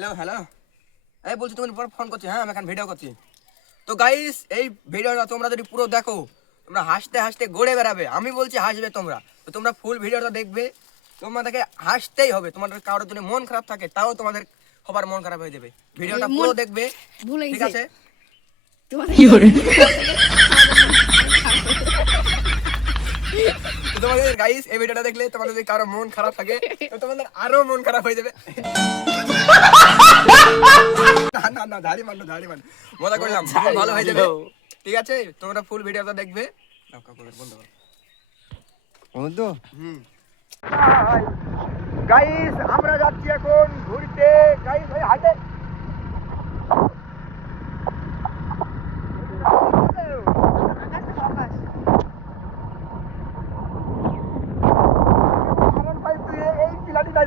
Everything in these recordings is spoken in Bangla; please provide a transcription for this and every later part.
হ্যালো হ্যালো, এই বলছি তুমি পর ফোন করছি। হ্যাঁ, আমি এখন ভিডিও করছি। তো গাইস, এই ভিডিওটা তোমরা যদি পুরো দেখো, তোমরা হাসতে হাসতে গড়ে বেড়াবে। আমি বলছি হাসবে তোমরা, তো তোমরা ফুল ভিডিওটা দেখবে। তোমাদেরকে হাসতেই হবে। তোমাদের কারোর যদি মন খারাপ থাকে তাও তোমাদের সবার মন খারাপ হয়ে যাবে। ভিডিওটা পুরো দেখবে, ঠিক আছে? তো তোমাদের গাইস এই ভিডিওটা দেখলে তোমাদের যদি কারো মন খারাপ থাকে তো তোমাদের আরো মন খারাপ হয়ে যাবে। না না না, ধাড়ি মানো ধাড়ি মানো, মজা করলাম, ভালো হয়ে যাবে, ঠিক আছে? তোমরা ফুল ভিডিওটা দেখবে। বন্ধু গাইস, আমরা যাচ্ছি এখন ঘুরতে। গাইস ওই হাটে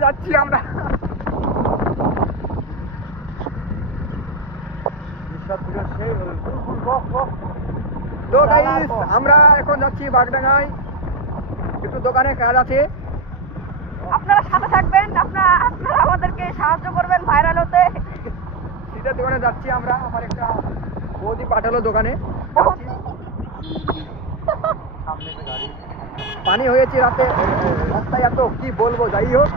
যাচ্ছি আমরা। তো গাইস, আমরা এখন যাচ্ছি বাগডাঙ্গায়, একটু দোকানে কাজ আছে। আপনারা সাথে থাকবেন, আপনারা আমাদেরকে সাহায্য করবেন ভাইরাল হতে। সিধা দোকানে যাচ্ছি আমরা। আমার একটা বৌদি পাঠালো দোকানে, যাচ্ছি। পানি হয়েছে রাতে, রাস্তায় এত কি বলবো। যাই হোক,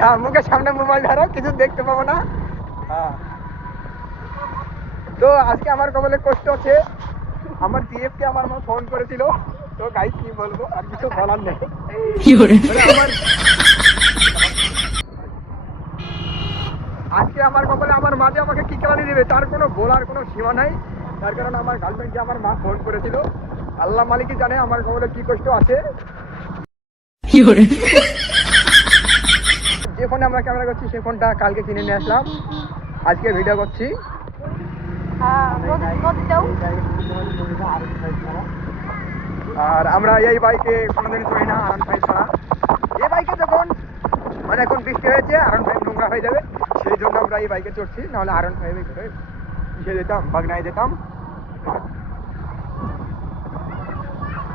হ্যাঁ, মুখের সামনে মোবাইল ধরো, কিছু দেখতে পাবো না। হ্যাঁ, তো আজকে আমার কপালে কষ্ট হচ্ছে। আমার জিএফ কে আমার মা ফোন করেছিল। তো গাইস কি বলবো, আর কিছু বলার নেই। আজকে আমার কপালে আমার মা যে আমাকে কি কেলানি দেবে তার কোনো বলার কোনো সীমা নাই। তার কারণে আমার গার্লফ্রেন্ডকে আমার মা ফোন করেছিল। আল্লাহ মালিকই জানে আমার কপালে কি কষ্ট আছে। যে ফোনে আমরা ক্যামেরা করছি সেই ফোনটা কালকে কিনে নিয়ে আসলাম, আজকে ভিডিও করছি। আর আমরা এই বাইকে কোনোদিন চড়ি না, R15 ছাড়া। এই বাইকে যখন মানে এখন বৃষ্টি হয়েছে, R15 নোংরা হয়ে যাবে, সেই জন্য আমরা এই বাইকে চড়ছি। নাহলে R15 করে ইসে যেতাম, বাগনায় যেতাম।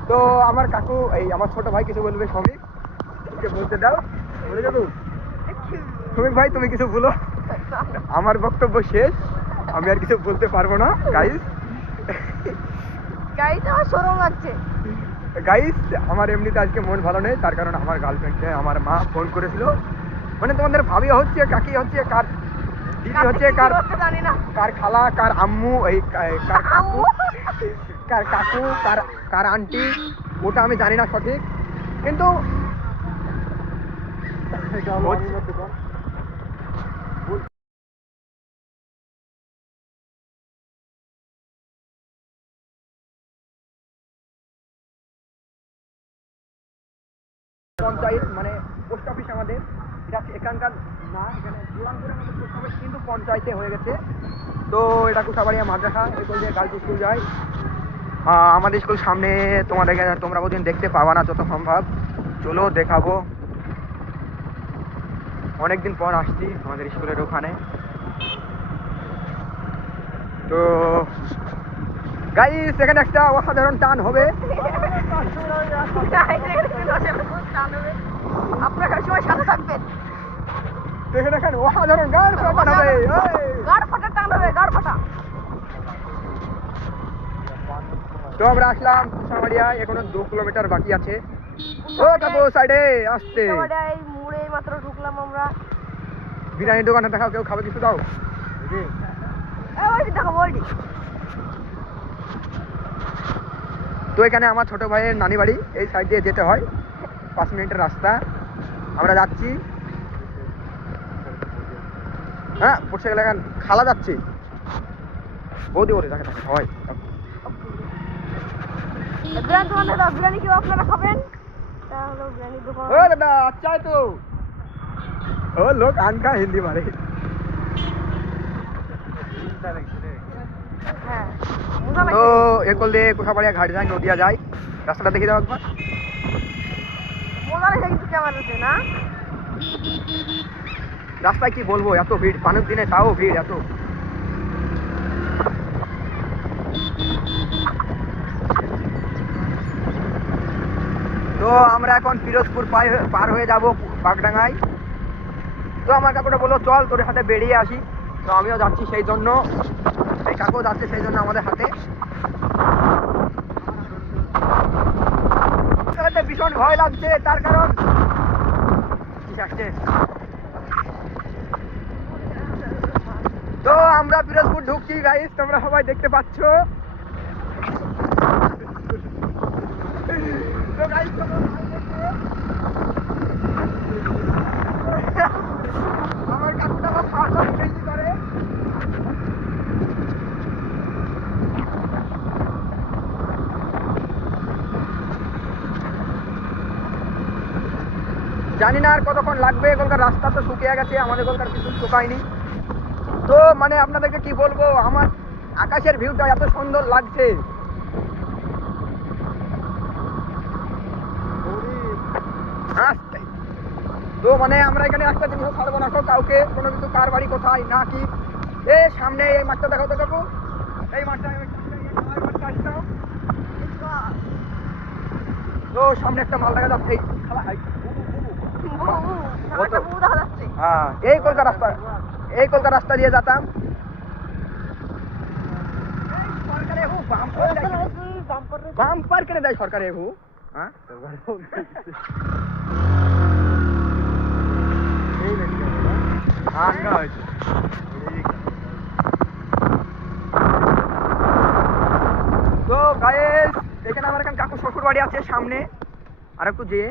তো আমার কাকু, এই আমার ছোট ভাই কিছু বলবে। শ্রমিক, ওকে বলতে দাও। বলে যাবো শ্রমিক ভাই, তুমি কিছু বলো। আমার বক্তব্য শেষ, আমি আর কিছু বলতে পারবো না। গাইস আমার শরম লাগছে। গাইস, আমার এমনিতে আজকে মন ভালো নেই, তার কারণ আমার গার্লফ্রেন্ডকে আমার মা ফোন করেছিল। মানে তোমাদের ভাবি হচ্ছে, কাকি হচ্ছে, কার দিদি হচ্ছে, কার জানি না, কার খালা, কার আম্মু, এই কার কাকু, কার কাকু, কার আন্টি, ওটা আমি জানি না সঠিক, কিন্তু পঞ্চায়েত মানে পোস্ট অফিস আমাদের, এটা এখানকার না, এখানে জোরানপুরের আমাদের পোস্ট অফিস, কিন্তু পঞ্চায়েতে হয়ে গেছে। তো এটা কুসাবাড়িয়া মাদ্রাসা, এগুলো দিয়ে গার্লস স্কুল যায়। আমাদের স্কুল সামনে, তোমাদেরকে তোমরা কোনদিন দেখতে পাবা না যত সম্ভব। চলো দেখাবো, অনেকদিন পর আসছি আমাদের স্কুলের ওখানে। তো গাইস, এখানে একটা অসাধারণ টান হবে। আপনারা সবাই সাথে থাকবেন। এখানে অসাধারণ গান ফাটানো হবে, গাড় ফাটা টান হবে, গাড় ফাটা। তো আমরা আসলাম কুসাবাড়িয়ায়, এখনো 2 কিলোমিটার বাকি আছে। ও কাকু, সাইডে আসতে। এই মোড়ে মাত্র ঢুকলাম আমরা। বিরিয়ানির দোকানে দেখাও, কেউ খাবে কিছু দাও। ওই দেখো ওইটি। তো এখানে আমার ছোট ভাইয়ের নানি বাড়ি, এই সাইড দিয়ে যেতে হয়, 5 মিনিটের রাস্তা। আমরা যাচ্ছি। হ্যাঁ, পড়ছে গেলে এখন খালা যাচ্ছি, বৌদি বলে থাকে সবাই। বিরিয়ানি কেউ আপনারা খাবেন? ও দাদা, আচ্ছা তো ও লোক আনকা হিন্দি মারে। তো এ করলে কুসাবাড়িয়া ঘাট যায়, নদিয়া যায়। রাস্তাটা দেখে যাও একবার। রাস্তায় কি বলবো, এত ভিড়, পানির দিনে তাও ভিড় এত। তো আমরা এখন পিরোজপুর পার হয়ে যাব বাগডাঙ্গায়। তো আমার কাকুটা বললো চল তোর হাতে বেরিয়ে আসি, তো আমিও যাচ্ছি সেই জন্য, এই কাকু যাচ্ছে সেই জন্য আমাদের হাতে। ভীষণ ভয় লাগছে, তার কারণ আসছে। তো আমরা পিরোজপুর ঢুকছি গাইস, তোমরা সবাই দেখতে পাচ্ছ। তো গাইস আমার কাকুটা আবার সাহস বেশি করে। জানি না আর কতক্ষণ লাগবে, এখানকার রাস্তা তো শুকিয়ে গেছে, আমাদের এখানকার কিছু শুকায়নি। তো মানে আপনাদেরকে কি বলবো, আমার আকাশের ভিউটা এত সুন্দর লাগছে। তো মানে আমরা এখানে একটা জিনিস ছাড়বো না কাউকে, কোনো কিছু কার বাড়ি কোথায় না কি। এ সামনে এই মাঠটা দেখো তো কাকু, এই মাঠটা আসতাম। তো সামনে একটা মাল দেখা যাচ্ছে, হ্যাঁ এই কলকাতা রাস্তা দিয়ে যেতাম। বাম্পার কেটে দেয় সরকারে হু, হ্যাঁ তো গাইস এখানে আমার কাকু শ্বশুর বাড়ি আছে সামনে, আর একটু যেয়ে